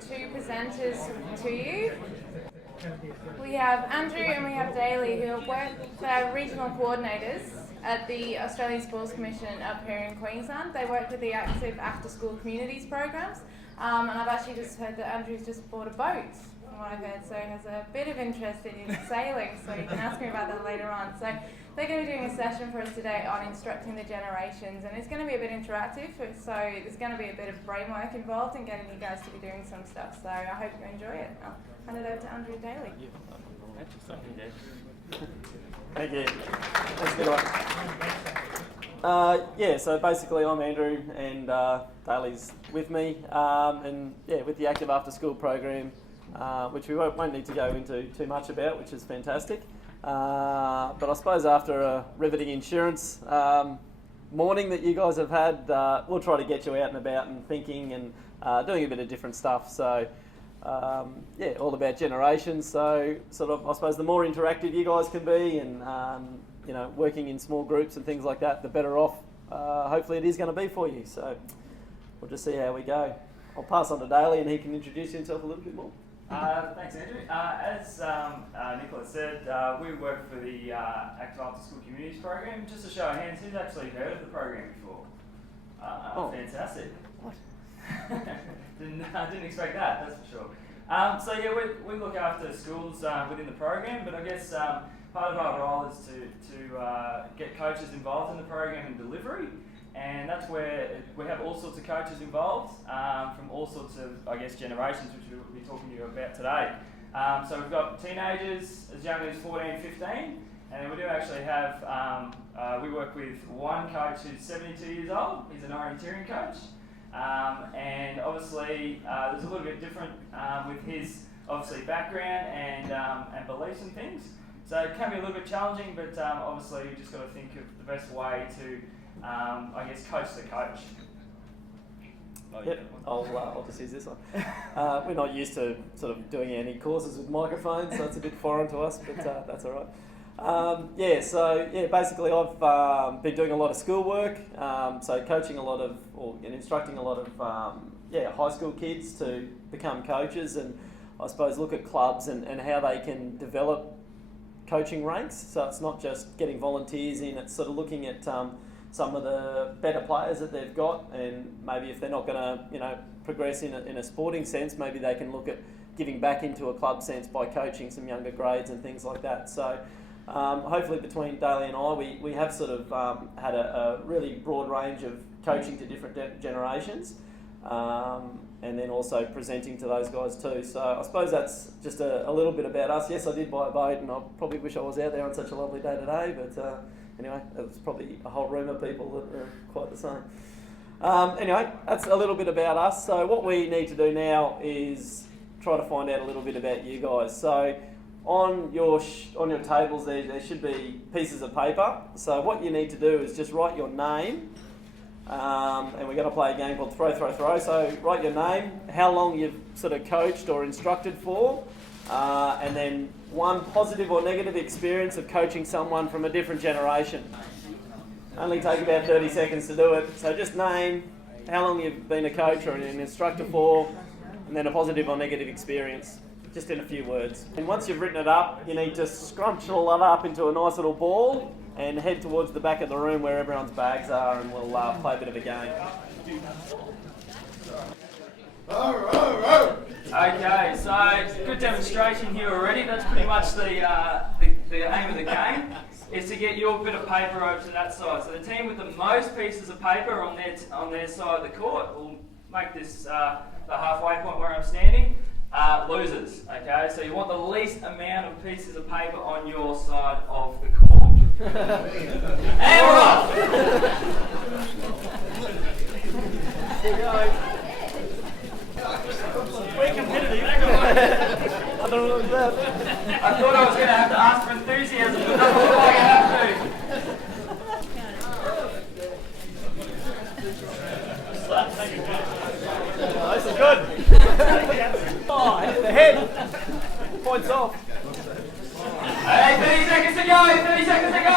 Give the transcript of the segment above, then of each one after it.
two presenters to you. We have Andrew and we have Daly, who are regional coordinators at the Australian Sports Commission up here in Queensland. They work with the active after-school communities programs, and I've actually just heard that Andrew's just bought a boat, from what I've heard, so he has a bit of interest in sailing, so you can ask me about that later on. So they're going to be doing a session for us today on instructing the generations, and it's going to be a bit interactive, so there's going to be a bit of brain work involved in getting you guys to be doing some stuff, so I hope you enjoy it. I'll hand it over to Andrew and Daly. Thank you. That's a good one. Yeah, so basically I'm Andrew and Daly's with me, and yeah, with the Active After School program, which we won't need to go into too much about, which is fantastic. But I suppose after a riveting insurance morning that you guys have had, we'll try to get you out and about and thinking and doing a bit of different stuff. So yeah, all about generations. So sort of, I suppose, the more interactive you guys can be, and you know, working in small groups and things like that, the better off hopefully it is going to be for you. So we'll just see how we go. I'll pass on to Daly and he can introduce himself a little bit more. Thanks, Andrew. As Nicola said, we work for the Active After School Communities program. Just a show of hands, who's actually heard of the program before? Fantastic. What? Didn't expect that, that's for sure. So yeah, we look after schools within the program, but I guess part of our role is to get coaches involved in the program and delivery. And that's where we have all sorts of coaches involved from all sorts of, I guess, generations, which we'll be talking to you about today. So we've got teenagers as young as 14, 15, and we do actually have, we work with one coach who's 72 years old. He's an orienteering coach. And obviously there's a little bit different with his, obviously, background and beliefs and things. So it can be a little bit challenging, but obviously you've just got to think of the best way to I guess coach the coach. Yep, I'll just use this one. We're not used to sort of doing any courses with microphones, so it's a bit foreign to us, but that's all right. Yeah, so yeah, basically I've been doing a lot of schoolwork, so coaching a lot of, and instructing a lot of high school kids to become coaches, and I suppose look at clubs and how they can develop coaching ranks. So it's not just getting volunteers in, it's sort of looking at some of the better players that they've got, and maybe if they're not going to, progress in a sporting sense, maybe they can look at giving back into a club sense by coaching some younger grades and things like that. So hopefully between Daly and I, we have sort of had a really broad range of coaching to different generations, and then also presenting to those guys too. So I suppose that's just a little bit about us. Yes, I did buy a boat, and I probably wish I was out there on such a lovely day today, but anyway, there's probably a whole room of people that are quite the same. Anyway, that's a little bit about us. So what we need to do now is try to find out a little bit about you guys. So on your tables there should be pieces of paper. So what you need to do is just write your name, and we're going to play a game called Throw, Throw, Throw. So write your name, how long you've sort of coached or instructed for, and then one positive or negative experience of coaching someone from a different generation. Only take about 30 seconds to do it. So just name how long you've been a coach or an instructor for, and then a positive or negative experience, just in a few words. And once you've written it up, you need to scrunch all that up into a nice little ball and head towards the back of the room where everyone's bags are, and we'll play a bit of a game. Okay, so good demonstration here already. That's pretty much the aim of the game, is to get your bit of paper over to that side. So the team with the most pieces of paper on their side of the court will make this the halfway point where I'm standing. Losers, okay? So you want the least amount of pieces of paper on your side of the court. And we're off! We're competitive. I don't know what that. I thought I was going to have to ask for enthusiasm, but it doesn't look like I have to. Oh, this is good. Oh, hit the head. Points off. Hey, 30 seconds to go! 30 seconds to go!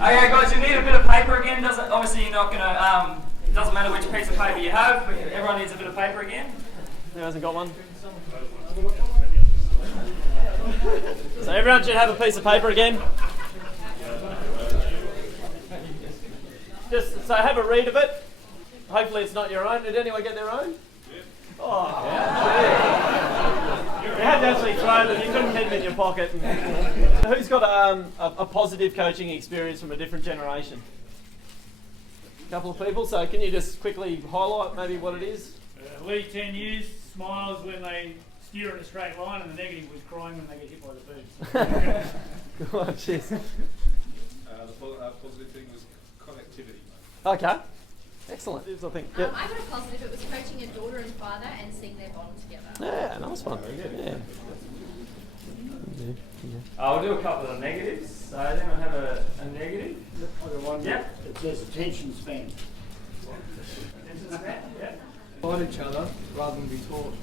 Okay, guys, you need a bit of paper again. Obviously, you're not gonna. It doesn't matter which piece of paper you have, but everyone needs a bit of paper again. Who hasn't got one? So everyone should have a piece of paper again. Just so have a read of it. Hopefully it's not your own. Did anyone get their own? Oh, yeah. You had to actually throw them. You couldn't keep them in your pocket. Who's got a positive coaching experience from a different generation? A couple of people. So can you just quickly highlight maybe what it is? Lee 10 years, smiles when they steer in a straight line, and the negative was crying when they get hit by the birds. Go on, cheers. The positive thing was connectivity. Okay. Excellent. I think. Yep. I got a positive. It was coaching a daughter and father and seeing their bond together. Yeah, nice one. Yeah. I'll do a couple of negatives. So does anyone have a negative? I got one. Yeah. It says attention span. Attention span? Yeah. Find each other rather than be taught.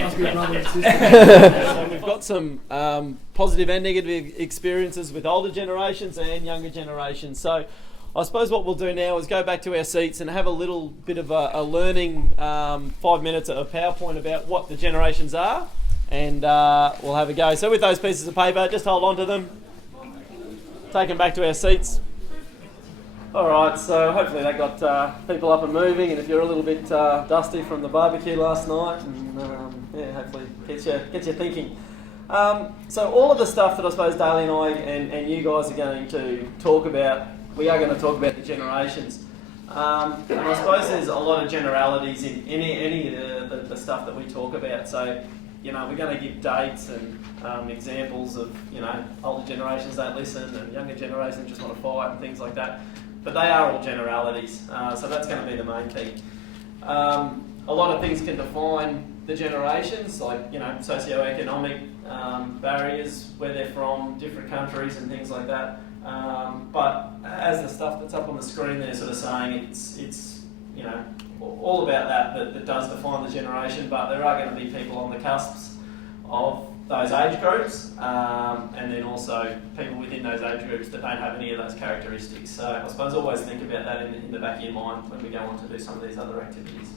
Must be brother and sister. So we've got some positive and negative experiences with older generations and younger generations. So I suppose what we'll do now is go back to our seats and have a little bit of a learning 5 minutes of PowerPoint about what the generations are, and we'll have a go. So with those pieces of paper, just hold on to them, take them back to our seats. Alright, so hopefully that got people up and moving, and if you're a little bit dusty from the barbecue last night, and yeah, hopefully gets you thinking. So all of the stuff that I suppose Daly and I and you guys are going to talk about, we are going to talk about the generations. And I suppose there's a lot of generalities in any of the stuff that we talk about. So, you know, we're going to give dates and examples of, you know, older generations don't listen and younger generations just want to fight and things like that. But they are all generalities, so that's going to be the main thing. A lot of things can define the generations, like, you know, socio-economic barriers, where they're from, different countries and things like that. But as the stuff that's up on the screen there sort of saying, it's you know, all about that does define the generation, but there are going to be people on the cusps of those age groups, and then also people within those age groups that don't have any of those characteristics. So I suppose always think about that in the back of your mind when we go on to do some of these other activities.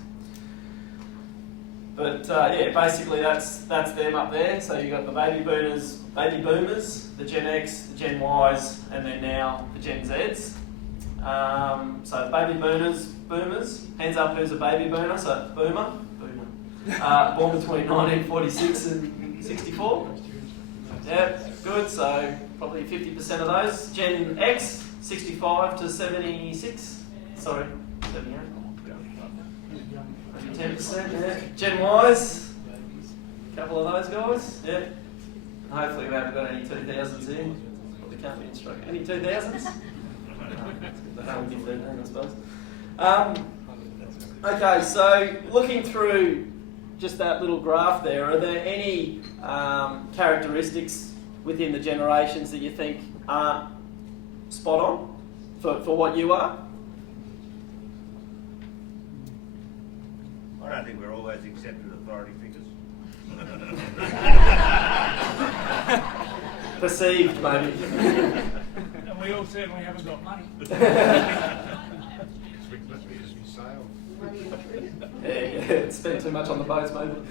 But yeah, basically that's them up there. So you've got the baby boomers, the Gen X, the Gen Ys, and then now the Gen Zs. So baby boomers, hands up who's a baby boomer, so boomer. Born between 1946 and 64. Yeah, good, so probably 50% of those. Gen X, 65 to 76. Sorry, 78. 10%, yeah. Gen Ys, a couple of those guys, yeah. Hopefully we haven't got any 2000s here. Probably can't be Instructor. Any 2000s? That would be 13, I suppose. Okay, so looking through just that little graph there, are there any characteristics within the generations that you think aren't spot on for what you are? I don't think we're always accepted authority figures. Perceived, maybe. And we all certainly haven't got money. Yeah, spend too much on the boats, maybe.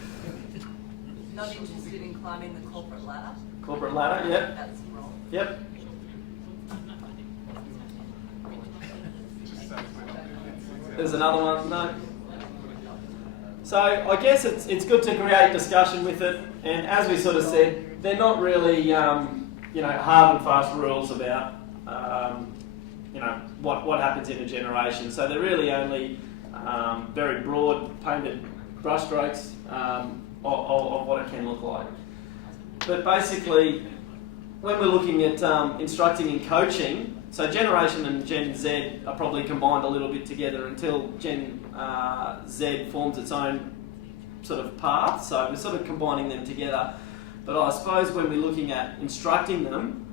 Not interested in climbing the corporate ladder. Corporate ladder, yep. That's wrong. Yep. There's another one, no. So I guess it's good to create discussion with it, and as we sort of said, they're not really you know, hard and fast rules about you know, what happens in a generation. So they're really only very broad painted brushstrokes of what it can look like. But basically, when we're looking at instructing and coaching, so Generation and Gen Z are probably combined a little bit together until Gen Z forms its own sort of path. So we're sort of combining them together. But I suppose when we're looking at instructing them,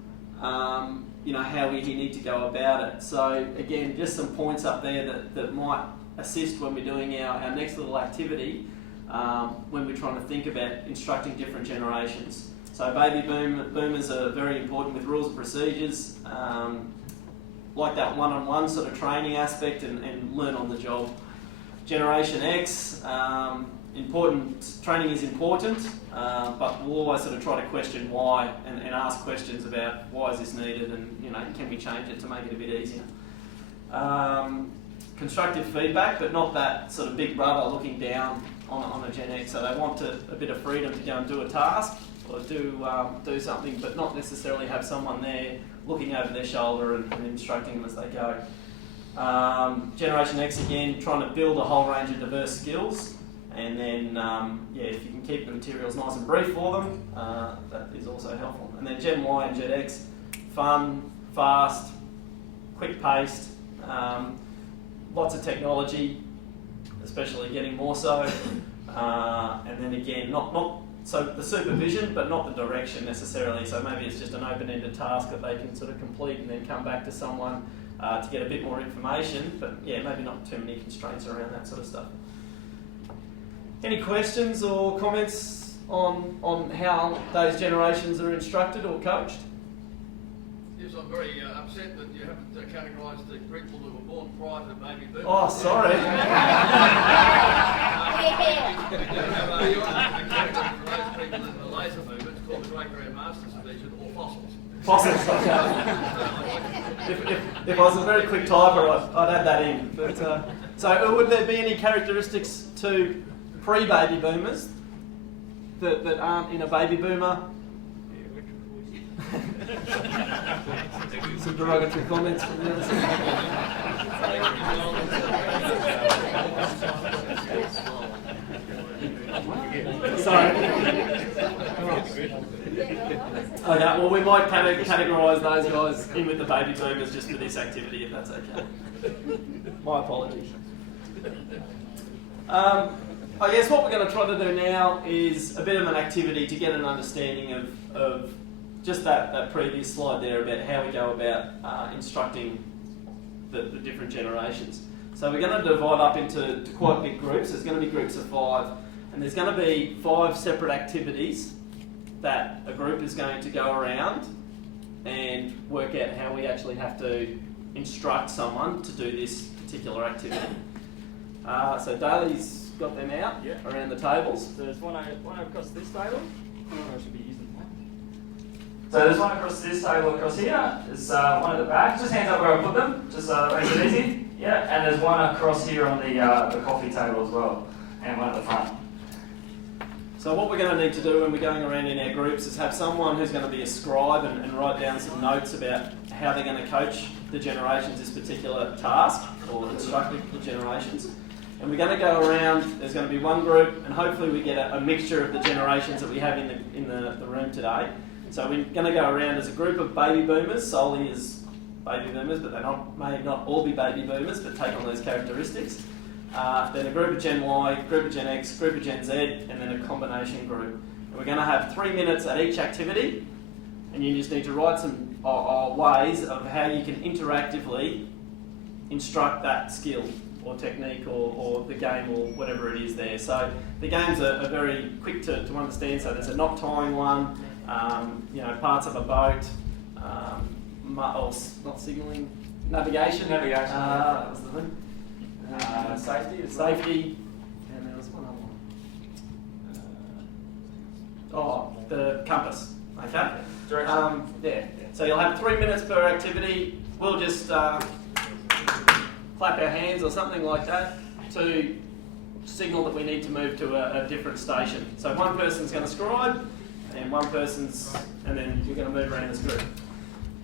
you know, how we need to go about it. So again, just some points up there that might assist when we're doing our next little activity, when we're trying to think about instructing different generations. So baby boomers are very important with rules and procedures, like that one-on-one sort of training aspect and learn on the job. Generation X, training is important, but we'll always sort of try to question why and ask questions about why is this needed and can we change it to make it a bit easier. Constructive feedback, but not that sort of big brother looking down on a Gen X. So they want a bit of freedom to go and do a task or do something, but not necessarily have someone there looking over their shoulder and instructing them as they go. Generation X, again, trying to build a whole range of diverse skills, and then if you can keep the materials nice and brief for them, that is also helpful. And then Gen Y and Gen X, fun, fast, quick-paced, lots of technology, especially getting more so, and then again, not so the supervision, but not the direction necessarily. So maybe it's just an open-ended task that they can sort of complete and then come back to someone to get a bit more information, but yeah, maybe not too many constraints around that sort of stuff. Any questions or comments on how those generations are instructed or coached? Yes, I'm very upset that you haven't categorised the people that were born prior to baby boomers. Oh, sorry. We do have a category for those people in the laser movement called the Great Grand Masters of these, or fossils. Fossils, okay. If I was a very quick typer, I'd add that in. But so, would there be any characteristics to pre-baby boomers that aren't in a baby boomer? Some derogatory comments from the other side. Sorry. Okay, well we might categorise those guys in with the baby boomers just for this activity, if that's okay. My apologies. I guess what we're going to try to do now is a bit of an activity to get an understanding of just that previous slide there about how we go about instructing the different generations. So we're going to divide up into quite big groups. There's going to be groups of 5, and there's going to be 5 separate activities that a group is going to go around and work out how we actually have to instruct someone to do this particular activity. So Daly's got them out around the tables. There's one across this table. I should be using one. So there's one across this table across here. There's one at the back. Just hands up where I put them, just so that makes it easy. Yeah, and there's one across here on the coffee table as well, and one at the front. So what we're going to need to do when we're going around in our groups is have someone who's going to be a scribe and write down some notes about how they're going to coach the generations this particular task, or instruct the generations. And we're going to go around, there's going to be one group, and hopefully we get a mixture of the generations that we have in the room today. So we're going to go around as a group of baby boomers, solely as baby boomers, but they may not all be baby boomers, but take on those characteristics. Then a group of Gen Y, group of Gen X, group of Gen Z, and then a combination group. And we're going to have 3 minutes at each activity, and you just need to write some ways of how you can interactively instruct that skill or technique or the game or whatever it is there. So the games are very quick to understand. So there's a knot tying one, parts of a boat, not signalling, navigation. Navigation. That was the thing. Safety, and there was one other one. The compass. Okay. Direction. Yeah. So you'll have 3 minutes per activity. We'll just clap our hands or something like that to signal that we need to move to a different station. So one person's going to scribe, and and then you're going to move around this group.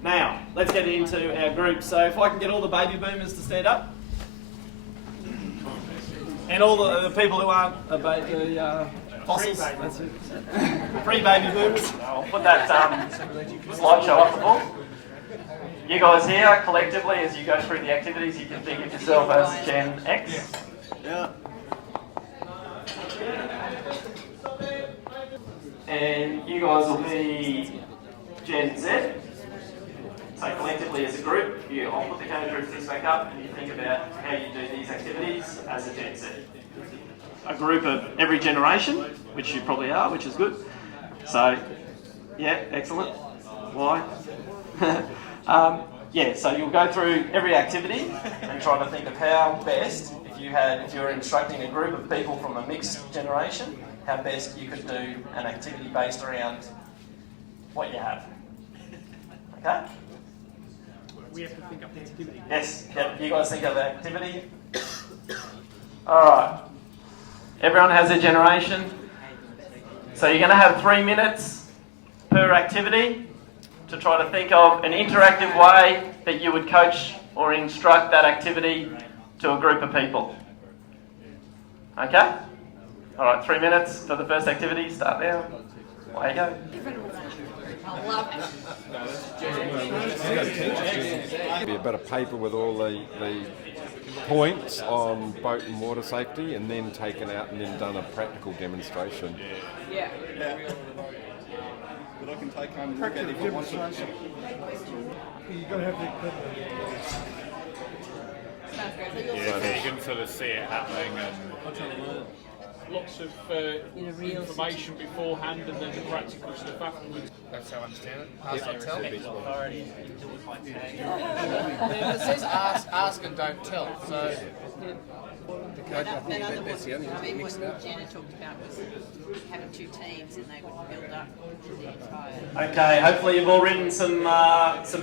Now, let's get into our group. So if I can get all the baby boomers to stand up. And all the people who aren't fossils, that's it. Pre-baby boomers. I'll put that slideshow up the board. You guys here, collectively, as you go through the activities, you can think of yourself as Gen X. Yeah. And you guys will be Gen Z. So collectively as a group, I'll put the characteristics back up and you think about how you do these activities as a Gen Z. A group of every generation, which you probably are, which is good. So Yeah, excellent. Why? Yeah, so you'll go through every activity and try to think of how best, if you were instructing a group of people from a mixed generation, how best you could do an activity based around what you have. Okay? We have to think up the activity. Yes, yep, you guys think of the activity. Alright. Everyone has a generation. So you're going to have 3 minutes per activity to try to think of an interactive way that you would coach or instruct that activity to a group of people. Okay? Alright, 3 minutes for the first activity. Start now. Away you go. I love it. Be a bit of paper with all the points on boat and water safety, and then taken out and then done a practical demonstration. Yeah. But I can take home and look at it if I want to. You're going to have to Yeah, you can sort of see it happening and Lots of information beforehand and then the practical stuff afterwards. That's how I understand it. Ask, don't tell. It says ask and don't tell. So That's the only thing what Jenna talked about was having 2 teams and they would build up the entire. Okay, hopefully you've all written some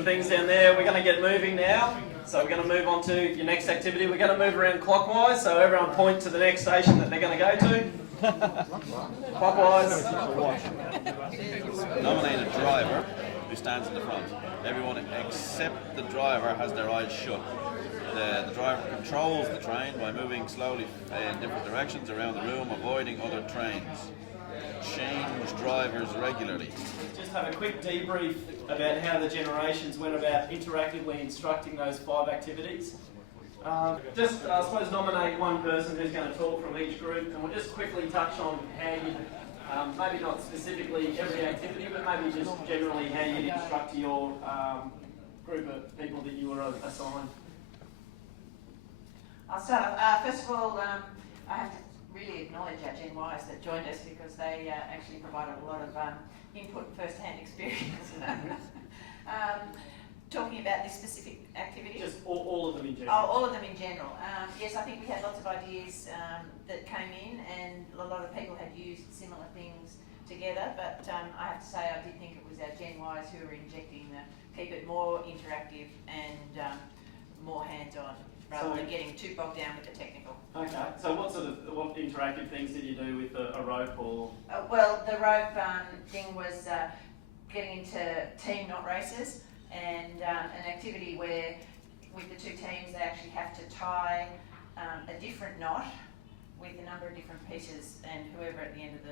things down there. We're going to get moving now. So we're going to move on to your next activity. We're going to move around clockwise, so everyone point to the next station that they're going to go to. Clockwise. Nominate a driver who stands in the front. Everyone except the driver has their eyes shut. The driver controls the train by moving slowly in different directions around the room, avoiding other trains. Change drivers regularly. Just have a quick debrief about how the generations went about interactively instructing those 5 activities. I suppose, nominate one person who's going to talk from each group, and we'll just quickly touch on how you, maybe not specifically every activity, but maybe just generally how you instruct your group of people that you were assigned. I'll start. First of all, I have to really acknowledge our Gen Ys that joined us because they actually provided a lot of input and first-hand experience. Talking about this specific activity. Just all of them in general. Oh, all of them in general. Yes, I think we had lots of ideas that came in, and a lot of people had used similar things together. But I have to say, I did think it was our Gen Ys who were injecting keep it more interactive and more hands-on, rather than getting too bogged down with the technical. Okay, so what interactive things did you do with a rope or? Well, the rope thing was getting into team knot races, and an activity where with the 2 teams they actually have to tie a different knot with a number of different pieces, and whoever at the end of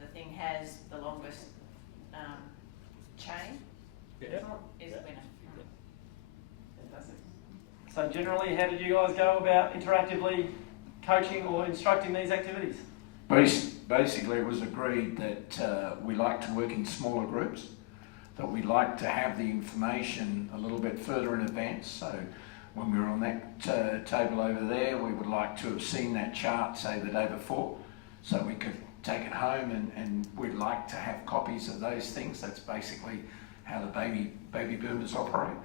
the thing has the longest chain is the winner. Fantastic. So generally, how did you guys go about interactively coaching or instructing these activities? Basically, it was agreed that we like to work in smaller groups, that we like to have the information a little bit further in advance. So when we were on that table over there, we would like to have seen that chart, say, the day before, so we could take it home, and we'd like to have copies of those things. That's basically how the baby boomers operate.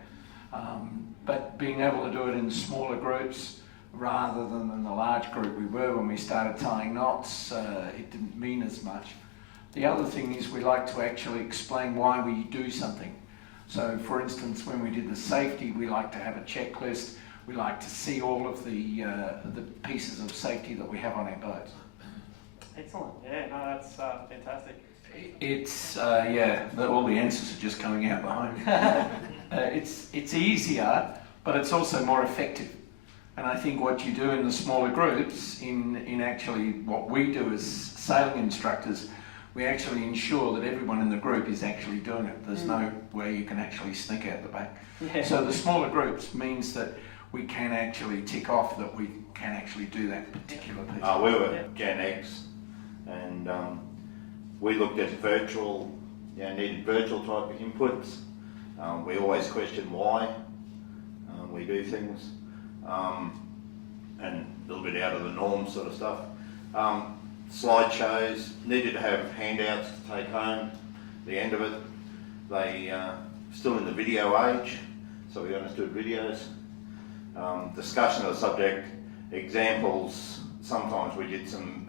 But being able to do it in smaller groups rather than in the large group we were when we started tying knots, it didn't mean as much. The other thing is we like to actually explain why we do something. So for instance, when we did the safety, we like to have a checklist. We like to see all of the pieces of safety that we have on our boats. Excellent. Yeah, no, that's fantastic. It's all the answers are just coming out behind me. It's easier, but it's also more effective. And I think what you do in the smaller groups, in actually what we do as sailing instructors, we actually ensure that everyone in the group is actually doing it. There's no way you can actually sneak out the back. Yeah. So the smaller groups means that we can actually tick off that we can actually do that particular piece. We were Gen X, and we looked at virtual, needed virtual type of inputs. We always question why we do things, and a little bit out of the norm sort of stuff. Slideshows, needed to have handouts to take home, the end of it. They still in the video age, so we understood videos. Discussion of the subject, examples. Sometimes we did some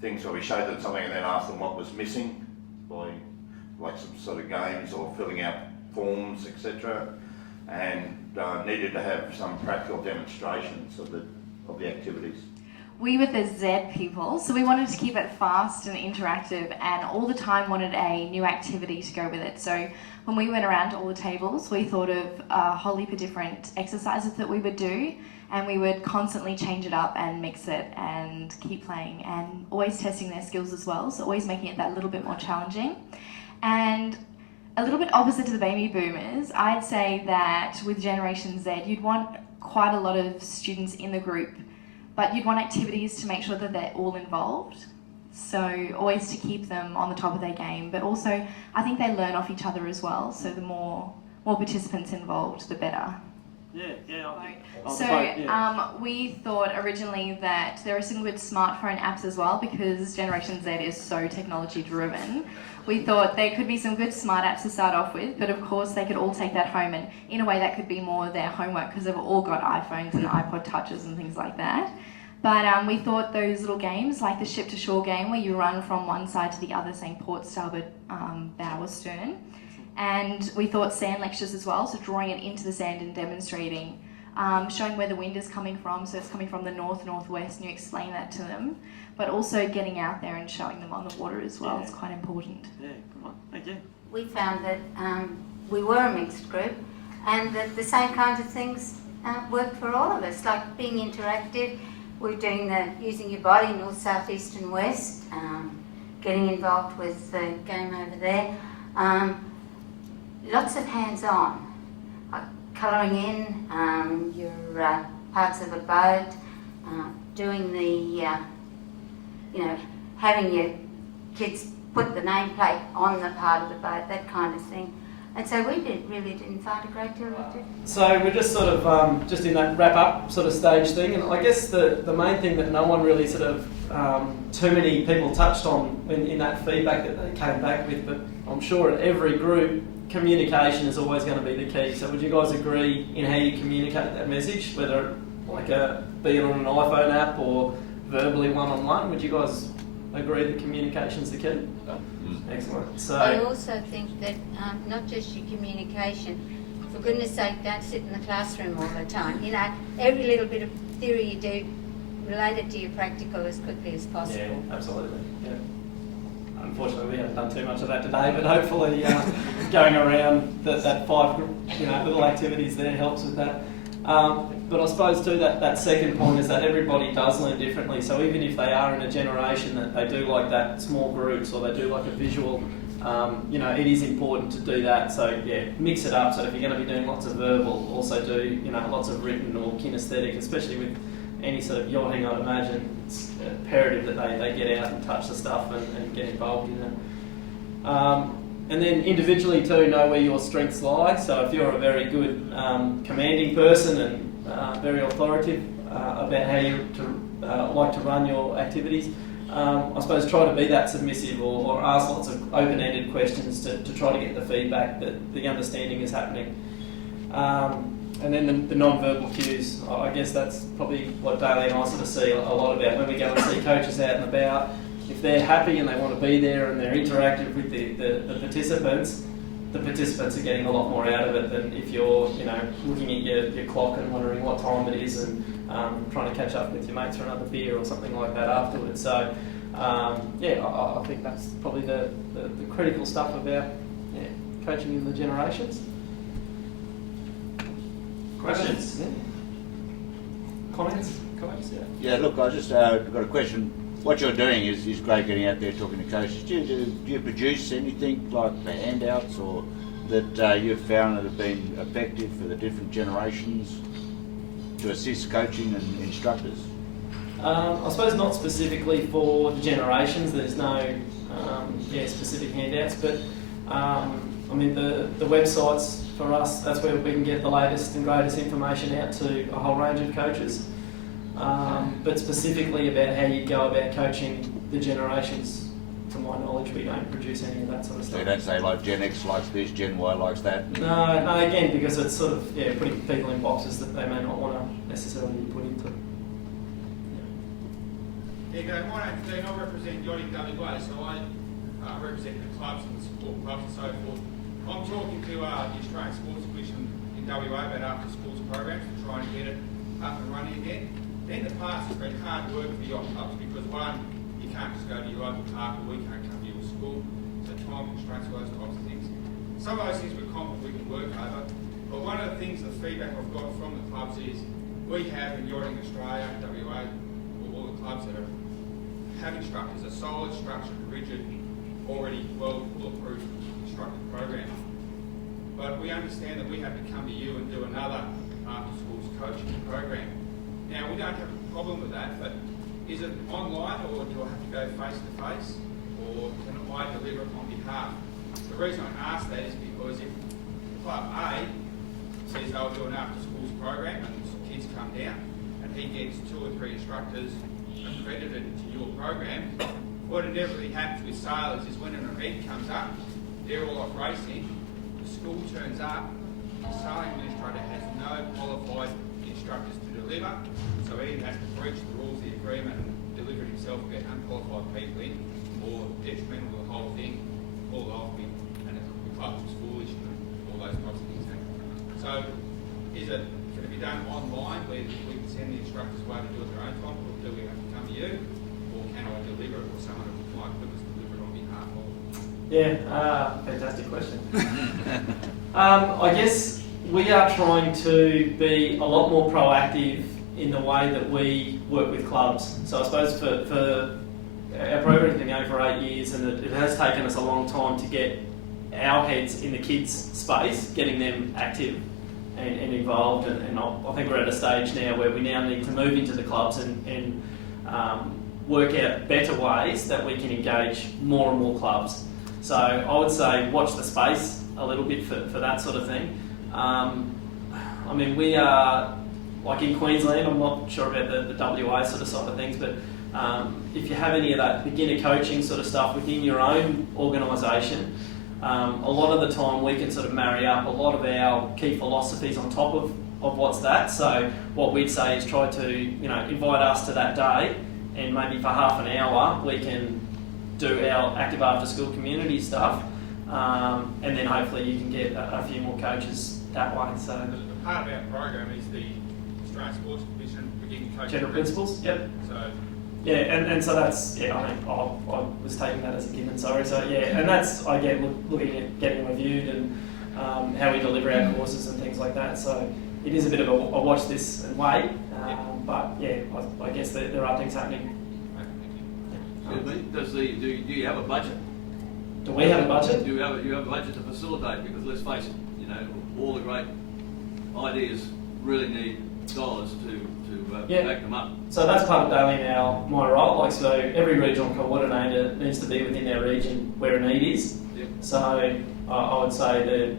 things where we showed them something and then asked them what was missing by like some sort of games or filling out forms, etc. And needed to have some practical demonstrations of the activities. We were the Z people, so we wanted to keep it fast and interactive, and all the time wanted a new activity to go with it. So when we went around to all the tables, we thought of a whole heap of different exercises that we would do, and we would constantly change it up and mix it and keep playing, and always testing their skills as well, so always making it that little bit more challenging. And a little bit opposite to the baby boomers, I'd say that with Generation Z, you'd want quite a lot of students in the group, but you'd want activities to make sure that they're all involved. So always to keep them on the top of their game, but also I think they learn off each other as well, so the more participants involved, the better. We thought originally that there are some good smartphone apps as well, because Generation Z is so technology driven. We thought there could be some good smart apps to start off with, but of course they could all take that home, and in a way that could be more their homework because they've all got iPhones and iPod touches and things like that. But we thought those little games, like the ship to shore game where you run from one side to the other saying port, starboard, bow or stern. And we thought sand lectures as well, so drawing it into the sand and demonstrating, showing where the wind is coming from, so it's coming from the north, northwest, and you explain that to them. But also getting out there and showing them on the water as well is quite important. Yeah, come on, thank you. We found that we were a mixed group, and that the same kinds of things worked for all of us, like being interactive. We're doing using your body, north, south, east and west, getting involved with the game over there. Lots of hands-on, like colouring in your parts of a boat, doing the, having your kids put the nameplate on the part of the boat, that kind of thing. And so we really didn't find a great deal of difference. So we're just sort of just in that wrap-up sort of stage thing, and I guess the main thing that no one really sort of, too many people touched on in that feedback that they came back with, but I'm sure at every group, communication is always going to be the key. So would you guys agree in how you communicate that message, whether be it on an iPhone app or verbally one-on-one? Would you guys agree that communication's the key? Excellent. So I also think that not just your communication, for goodness sake, don't sit in the classroom all the time. Every little bit of theory you do, relate it to your practical as quickly as possible. Yeah, absolutely. Yeah. Unfortunately, we haven't done too much of that today, but hopefully going around that 5 little activities there helps with that. But I suppose too that second point is that everybody does learn differently. So even if they are in a generation that they do like that small groups or they do like a visual, it is important to do that. So yeah, mix it up. So if you're going to be doing lots of verbal, also do lots of written or kinesthetic, especially with any sort of yachting. I'd imagine it's imperative that they get out and touch the stuff and get involved in it. And then individually too, know where your strengths lie. So if you're a very good commanding person and very authoritative about how you like to run your activities, I suppose try to be that submissive or ask lots of open-ended questions to try to get the feedback that the understanding is happening. And then the non-verbal cues, I guess that's probably what Daly and I sort of see a lot about when we go and see coaches out and about. If they're happy and they want to be there and they're interactive with the participants are getting a lot more out of it than if you're looking at your clock and wondering what time it is and trying to catch up with your mates for another beer or something like that afterwards. So I think that's probably the critical stuff about coaching in the generations. Questions? Yeah. Comments? Yeah, look, I just got a question. What you're doing is great, getting out there talking to coaches. Do you produce anything like the handouts or that you've found that have been effective for the different generations to assist coaching and instructors? I suppose not specifically for the generations. There's no specific handouts, but the websites for us, that's where we can get the latest and greatest information out to a whole range of coaches. But specifically about how you go about coaching the generations, to my knowledge, we don't produce any of that sort of So stuff. you don't say like Gen X likes this, Gen Y likes that? No, again, because it's sort of, putting people in boxes that they may not want to necessarily be put into. Yeah, my name's Dean, I represent Yachting WA, so I represent the clubs and the support clubs and so forth. I'm talking to the Australian Sports Commission in WA about after schools programs and trying to get it up and running again. In the past, it's been hard work for yacht clubs because one, you can't just go to your local park, or we can't come to your school, so time constraints, all those types of things. Some of those things we're confident we can work over, but one of the things, the feedback I've got from the clubs is we have in Yachting Australia, WA, all the clubs that have instructors, a solid, structured, rigid, already well bulletproof instructor program. But we understand that we have to come to you and do another after schools coaching program. Now, we don't have a problem with that, but is it online or do I have to go face to face, or can I deliver it on behalf? The reason I ask that is because if Club A says they'll do an after schools program and some kids come down and he gets 2 or 3 instructors accredited to your program, what inevitably happens with sailors is when an event comes up, they're all off racing, the school turns up, the sailing administrator has no qualified instructors to deliver, so he either has to breach the rules of the agreement and deliver it himself, get unqualified people in, or detrimental to the whole thing, all off me, and the club was foolish and all those types of things happen. So, can it be done online where we can send the instructors away to do it their own time, or do we have to come to you, or can I deliver it, or someone of my equipment deliver it on behalf of? Yeah, fantastic question. I guess we are trying to be a lot more proactive in the way that we work with clubs. So I suppose for our program's been going for 8 years, and it has taken us a long time to get our heads in the kids' space, getting them active and involved. And I think we're at a stage now where we now need to move into the clubs and work out better ways that we can engage more and more clubs. So I would say watch the space a little bit for that sort of thing. I mean, we are, like in Queensland, I'm not sure about the WA sort of side of things, but if you have any of that beginner coaching sort of stuff within your own organisation, a lot of the time we can sort of marry up a lot of our key philosophies on top of what's that. So what we'd say is try to, invite us to that day, and maybe for half an hour we can do our active after school community stuff, and then hopefully you can get a few more coaches that way. So part of our program is the Australian Sports Commission beginning coaching general principles. Yep. So yeah, and so that's I was taking that as a given. Sorry. So yeah, and that's looking at getting reviewed and how we deliver our courses and things like that. So it is a bit of a watch this and wait, but yeah, I guess there are things happening. Do you have a budget? Do we have a budget? Do you have a budget to facilitate? Because let's face it, all the great ideas really need dollars to back them up. So that's part of Daly my role. So every regional coordinator needs to be within their region where a need is. Yep. So I would say that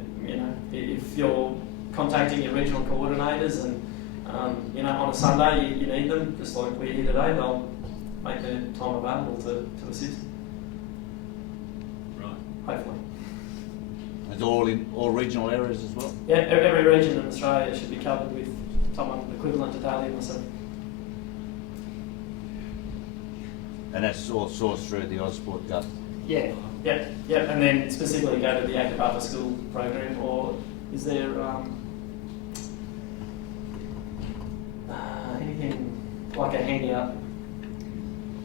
if you're contacting your regional coordinators and on a Sunday you need them, just like we're here today, they'll make their time available to assist. Right. Hopefully. It's all in all regional areas as well? Yeah, every region in Australia should be covered with someone equivalent to Daly and myself. And that's all sourced through the Ausport Gov? Yeah, and then specifically go to the active after school program, or is there anything like a handout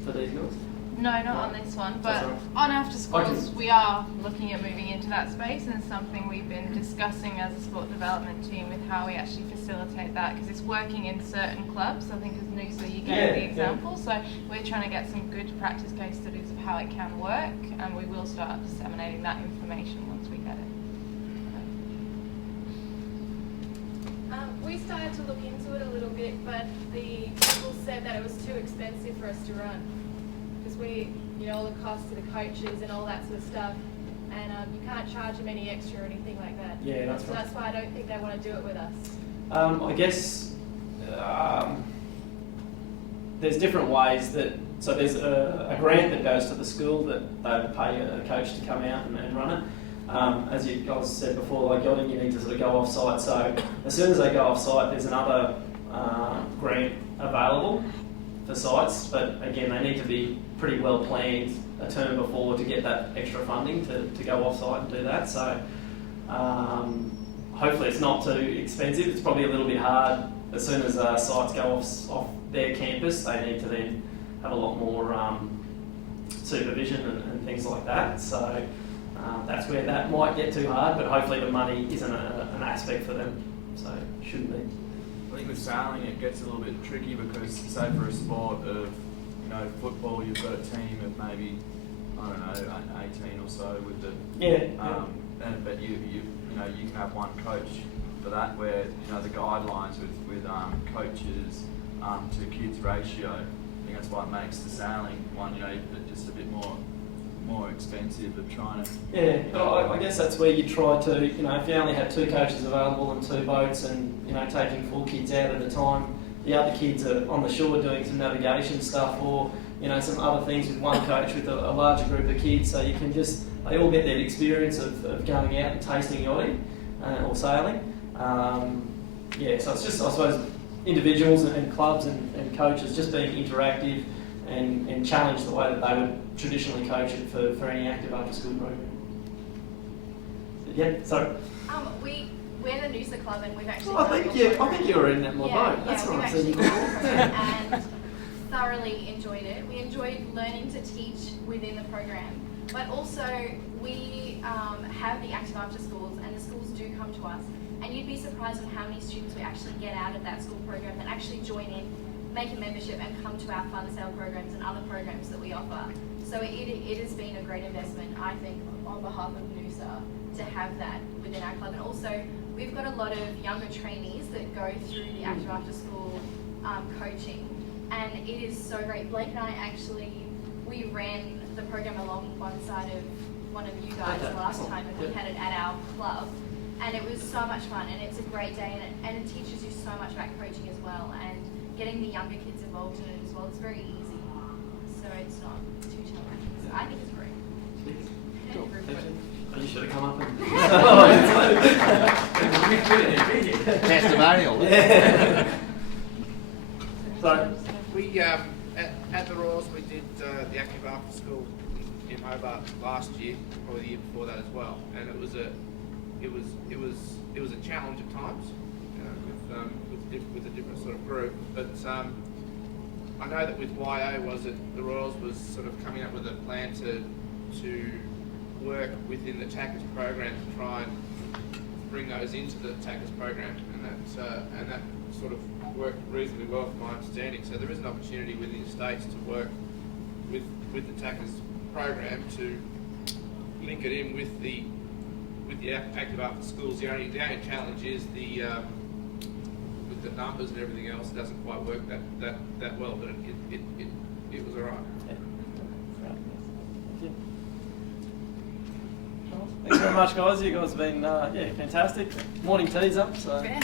for these girls? No, not on this one, but right. on after schools we are looking at moving into that space, and it's something we've been discussing as a sport development team with how we actually facilitate that, because it's working in certain clubs. I think as Noosa you gave the example, so we're trying to get some good practice case studies of how it can work, and we will start disseminating that information once we get it. We started to look into it a little bit, but the people said that it was too expensive for us to run. We, all the costs to the coaches and all that sort of stuff, and you can't charge them any extra or anything like that. Yeah, that's right. That's why I don't think they want to do it with us. I guess there's different ways that so there's a grant that goes to the school that they would pay a coach to come out and run it. As you guys said before, like yachting, you need to sort of go off site. So as soon as they go off site, there's another grant available for sites, but again, they need to be pretty well planned a term before to get that extra funding to go off site and do that. So hopefully it's not too expensive. It's probably a little bit hard. As soon as sites go off their campus, they need to then have a lot more supervision and things like that. So that's where that might get too hard, but hopefully the money isn't an aspect for them, so it shouldn't be. I think with sailing it gets a little bit tricky because, say for a sport of, football, you've got a team of maybe, 18 or so with the but you can have one coach for that, where the guidelines with coaches to kids ratio. I think that's why it makes the sailing one just a bit more expensive of trying to. Yeah, but I guess that's where you try to, if you only have 2 coaches available and 2 boats and, taking 4 kids out at a time, the other kids are on the shore doing some navigation stuff or, some other things with one coach with a larger group of kids, so you can they all get that experience of going out and tasting yachting or sailing. So it's just, I suppose, individuals and clubs and coaches just being interactive and challenge the way that they would traditionally coach it for any active after school program. Yeah, sorry. We're the Noosa Club and we've actually I think you were in that boat. That's we've right. actually done the program and thoroughly enjoyed it. We enjoyed learning to teach within the program, but also we have the active after schools and the schools do come to us, and you'd be surprised at how many students we actually get out of that school program that actually join in, make a membership and come to our fun sale programs and other programs that we offer. So it has been a great investment, I think, on behalf of Noosa to have that within our club. And also, we've got a lot of younger trainees that go through the active after school coaching, and it is so great. Blake and I we ran the program along one side of one of you guys last time, and we had it at our club, and it was so much fun, and it's a great day, and it teaches you so much about coaching as well, and getting the younger kids involved in it as well. It's very easy, so it's not too challenging. So I think it's great. Cool. You should have come up and testimonial. Yeah. So we at the Royals we did the active after school in Hobart last year, or the year before that as well, and it was a challenge at times with a different sort of group. But I know that with YO the Royals was sort of coming up with a plan to work within the TACAS program to try and bring those into the TACAS program, and that sort of worked reasonably well from my understanding. So there is an opportunity within the States to work with the TACAS program to link it in with the active after schools. The only challenge is with the numbers and everything else, it doesn't quite work that well, but it was alright. Thanks very much, guys. You guys have been fantastic. Morning tea's up, so. Yeah.